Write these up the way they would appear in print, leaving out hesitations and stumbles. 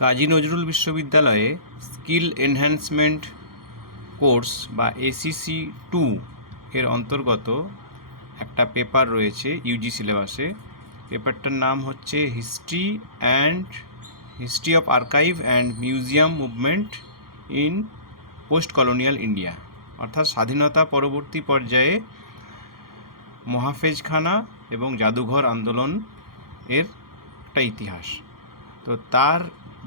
কাজী নজরুল বিশ্ববিদ্যালয়ে skill enhancement course বা ACC 2 এর অন্তর্গত একটা পেপার রয়েছে ইউজি সিলেবাসে। পেপারটার নাম হচ্ছে history of archive and museum movement in post colonial India, অর্থাৎ স্বাধীনতা পরবর্তী পর্যায়ে মহাফেজখানা এবং জাদুঘর আন্দোলন এর একটা ইতিহাস। তো তার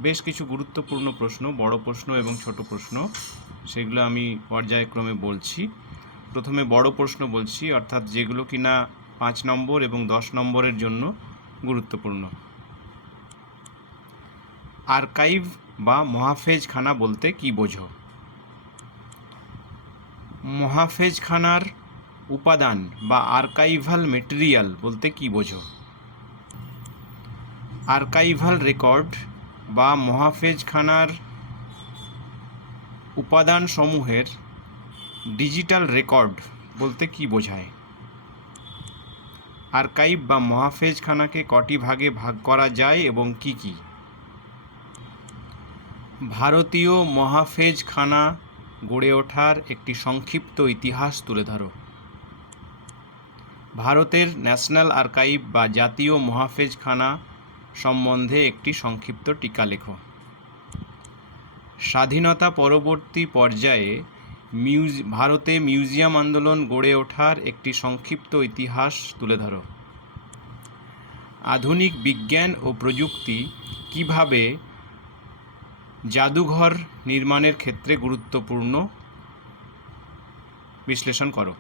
বেশ কিছু গুরুত্বপূর্ণ প্রশ্ন, বড় প্রশ্ন এবং ছোট প্রশ্ন, সেগুলো আমি পর্যায়ক্রমে বলছি। প্রথমে বড় প্রশ্ন বলছি, অর্থাৎ যেগুলো কিনা 5 নম্বর এবং 10 নম্বরের জন্য গুরুত্বপূর্ণ। আর্কাইভ বা মহাফেজখানা বলতে কি বোঝো? মহাফেজখানার উপাদান বা আর্কাইভাল মেটেরিয়াল বলতে কি বোঝো? আর্কাইভাল রেকর্ড বা মহাফেজখানার উপাদানসমূহের ডিজিটাল রেকর্ড বলতে কি বোঝায়? আর্কাইভ বা মহাফেজখানাকে কটি ভাগে ভাগ করা যায় এবং কি কি? ভারতীয় মহাফেজখানা গড়ে ওঠার একটি সংক্ষিপ্ত ইতিহাস তুলে ধরো। ভারতের ন্যাশনাল আর্কাইভ বা জাতীয় মহাফেজখানা সম্বন্ধে একটি সংক্ষিপ্ত টিকা লেখো। স্বাধীনতা পরবর্তী পর্যায়ে ভারতে মিউজিয়াম আন্দোলন গড়ে ওঠার একটি সংক্ষিপ্ত ইতিহাস তুলে ধরো। আধুনিক বিজ্ঞান ও প্রযুক্তি কিভাবে জাদুঘর নির্মাণের ক্ষেত্রে গুরুত্বপূর্ণ বিশ্লেষণ করো।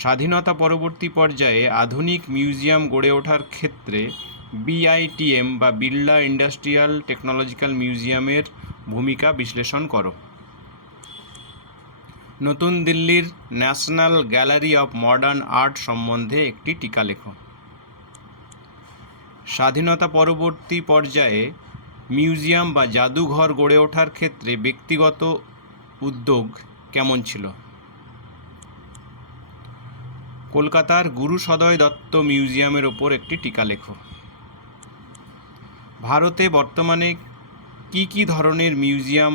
স্বাধীনতা পরবর্তী পর্যায়ে আধুনিক মিউজিয়াম গড়ে ওঠার ক্ষেত্রে BITM বা বিড়লা ইন্ডাস্ট্রিয়াল টেকনোলজিক্যাল মিউজিয়ামের ভূমিকা বিশ্লেষণ করো। নতুন দিল্লির national gallery of modern art সম্বন্ধে একটি টিকা লেখো। স্বাধীনতা পরবর্তী পর্যায়ে মিউজিয়াম বা জাদুঘর গড়ে ওঠার ক্ষেত্রে ব্যক্তিগত উদ্যোগ কেমন ছিল? কলকাতার গুরু সদয় দত্ত মিউজিয়ামের ওপর একটি টিকা লেখো। ভারতে বর্তমানে কি কি ধরনের মিউজিয়াম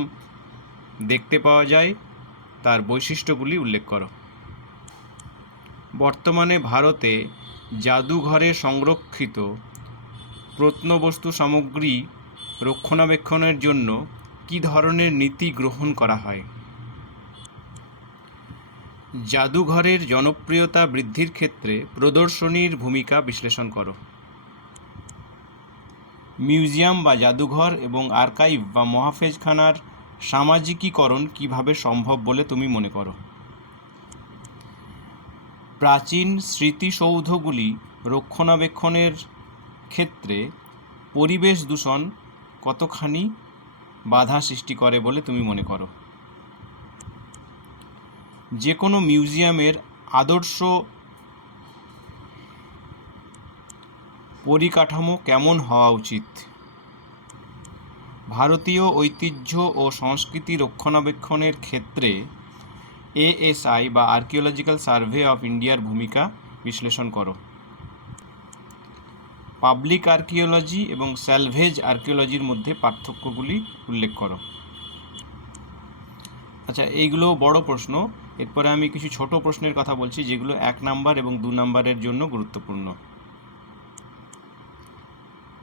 দেখতে পাওয়া যায় তার বৈশিষ্ট্যগুলি উল্লেখ করো। বর্তমানে ভারতে জাদুঘরে সংরক্ষিত প্রত্নবস্তু সামগ্রী রক্ষণাবেক্ষণের জন্য কি ধরনের নীতি গ্রহণ করা হয়? জাদুঘরের জনপ্রিয়তা বৃদ্ধির ক্ষেত্রে প্রদর্শনীর ভূমিকা বিশ্লেষণ করো। মিউজিয়াম বা জাদুঘর এবং আর্কাইভ বা মহাফেজখানার সামাজিকীকরণ কিভাবে সম্ভব বলে তুমি মনে করো? প্রাচীন স্মৃতিসৌধগুলি রক্ষণাবেক্ষণের ক্ষেত্রে পরিবেশ দূষণ কতখানি বাধা সৃষ্টি করে বলে তুমি মনে করো? যে কোনো মিউজিয়ামের আদর্শ পরিকাঠামো কেমন হওয়া উচিত? ভারতীয় ঐতিহ্য ও সংস্কৃতি রক্ষণাবেক্ষণের ক্ষেত্রে ASI বা আর্কিওলজিক্যাল সার্ভে অফ ইন্ডিয়ার ভূমিকা বিশ্লেষণ করো। পাবলিক আর্কিওলজি এবং স্যালভেজ আর্কিওলজির মধ্যে পার্থক্যগুলি উল্লেখ করো। আচ্ছা, এইগুলো বড় প্রশ্ন। এরপরে আমি কিছু ছোট প্রশ্নের কথা বলছি যেগুলো 1 নাম্বার এবং 2 নাম্বারের জন্য গুরুত্বপূর্ণ।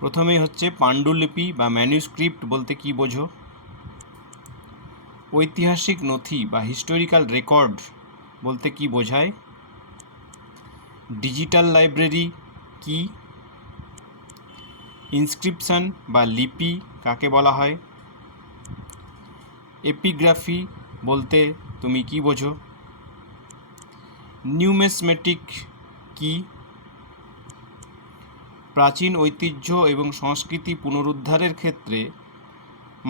প্রথমেই হচ্ছে পাণ্ডুলিপি বা ম্যানুস্ক্রিপ্ট বলতে কি বোঝো? ঐতিহাসিক নথি বা হিস্টোরিক্যাল রেকর্ড বলতে কি বোঝায়? ডিজিটাল লাইব্রেরি কি? ইনস্ক্রিপশন বা লিপি কাকে বলা হয়? এপিগ্রাফি বলতে তুমি কি বোঝো? নিউমিসমেটিক কি? প্রাচীন ঐতিহ্য এবং সংস্কৃতি পুনরুদ্ধারের ক্ষেত্রে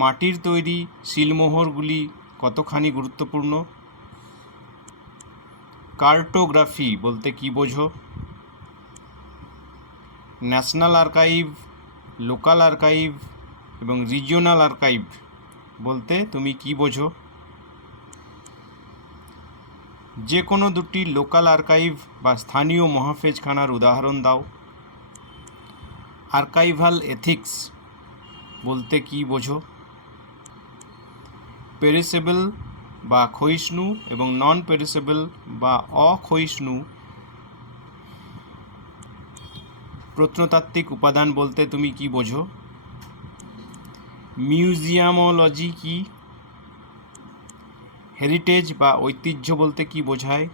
মাটির তৈরি সিলমোহরগুলি কতখানি গুরুত্বপূর্ণ? কার্টোগ্রাফি বলতে কি বোঝো? ন্যাশনাল আর্কাইভ, লোকাল আর্কাইভ এবং রিজিওনাল আর্কাইভ বলতে তুমি কি বোঝো? যে কোনো দুটি লোকাল আর্কাইভ বা স্থানীয় মহাফেজখানার উদাহরণ দাও। আর্কাইভাল এথিক্স বলতে কি বোঝো? পেরিসেবল বা ক্ষয়িষ্ণু এবং নন পেরিসেবল বা অক্ষয়িষ্ণু প্রত্নতাত্ত্বিক উপাদান বলতে তুমি কি বোঝো? মিউজিয়ামোলজি কি? হেরিটেজ বা ঐতিহ্য বলতে কি বোঝায়?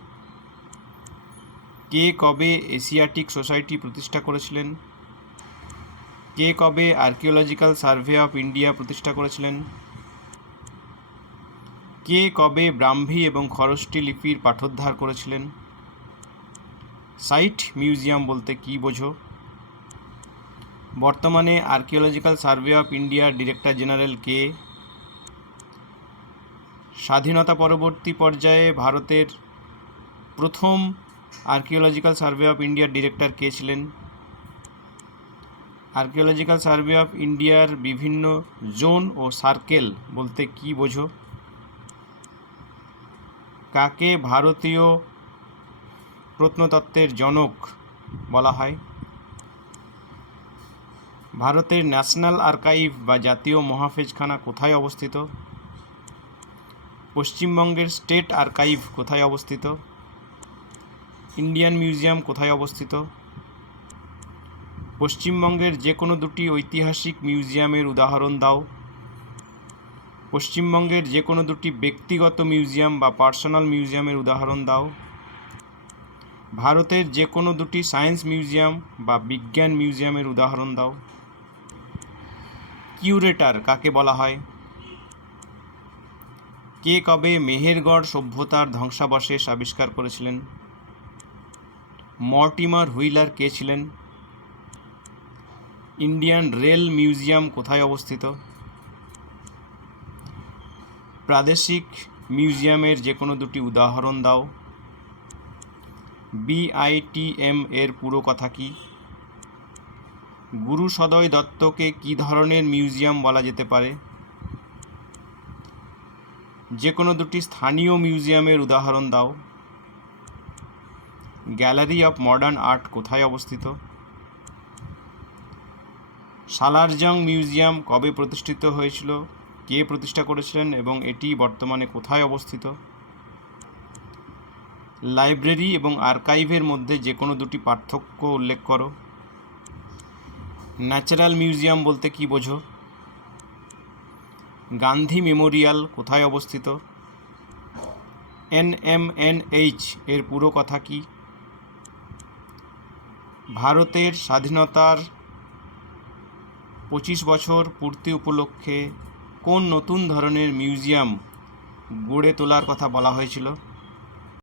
কে কবে এশিয়াটিক সোসাইটি প্রতিষ্ঠা করেছিলেন? কে কবে আর্কিওলজিক্যাল সার্ভে অফ ইন্ডিয়া প্রতিষ্ঠা করেছিলেন? কে কবে ব্রাহ্মী এবং খরষ্টি লিপির পাঠোদ্ধার করেছিলেন? সাইট মিউজিয়াম বলতে কি বোঝো? বর্তমানে আর্কিওলজিক্যাল সার্ভে অফ ইন্ডিয়ার ডিরেক্টর জেনারেল কে? স্বাধীনতা পরবর্তী পর্যায়ে ভারতের প্রথম আর্কিওলজিক্যাল সার্ভে অফ ইন্ডিয়ার ডিরেক্টর কে ছিলেন? আর্কিওলজিক্যাল সার্ভে অফ ইন্ডিয়ার বিভিন্ন জোন ও সার্কেল বলতে কি বোঝো? কাকে ভারতীয় প্রত্নতত্ত্বের জনক বলা হয়? ভারতের ন্যাশনাল আর্কাইভ বা জাতীয় মহাফেজখানা কোথায় অবস্থিত? পশ্চিমবঙ্গের স্টেট আর্কাইভ কোথায় অবস্থিত? ইন্ডিয়ান মিউজিয়াম কোথায় অবস্থিত? পশ্চিমবঙ্গের যে কোনো দুটি ঐতিহাসিক মিউজিয়ামের উদাহরণ দাও। পশ্চিমবঙ্গের যে কোনো দুটি ব্যক্তিগত মিউজিয়াম বা পার্সোনাল মিউজিয়ামের উদাহরণ দাও। ভারতের যে কোনো দুটি সায়েন্স মিউজিয়াম বা বিজ্ঞান মিউজিয়ামের উদাহরণ দাও। কিউরেটর কাকে বলা হয়? কে কবে মেহেরগড় সভ্যতার ধ্বংসাবশেষ আবিষ্কার করেছিলেন? মর্টিমার হুইলার কে ছিলেন? ইন্ডিয়ান রেল মিউজিয়াম কোথায় অবস্থিত? প্রাদেশিক মিউজিয়ামের যে কোনো দুটি উদাহরণ দাও। বিআইটিএম এর পুরো কথা কি? গুরু সদয় দত্তকে কী ধরনের মিউজিয়াম বলা যেতে পারে? যে কোনো দুটি স্থানীয় মিউজিয়ামের উদাহরণ দাও। গ্যালারি অফ মডার্ন আর্ট কোথায় অবস্থিত? সালারজং মিউজিয়াম কবে প্রতিষ্ঠিত হয়েছিল? কে প্রতিষ্ঠা করেছিলেন এবং এটি বর্তমানে কোথায় অবস্থিত? লাইব্রেরি এবং আর্কাইভের মধ্যে যে কোনো দুটি পার্থক্য উল্লেখ করো। ন্যাচারাল মিউজিয়াম বলতে কি বোঝো? গান্ধী মেমোরিয়াল কোথায় অবস্থিত? NMNH এর পুরো কথা কি? ভারতের স্বাধীনতার 25 বছর পূর্তি উপলক্ষে কোন নতুন ধরনের মিউজিয়াম গড়ে তোলার কথা বলা হয়েছিল?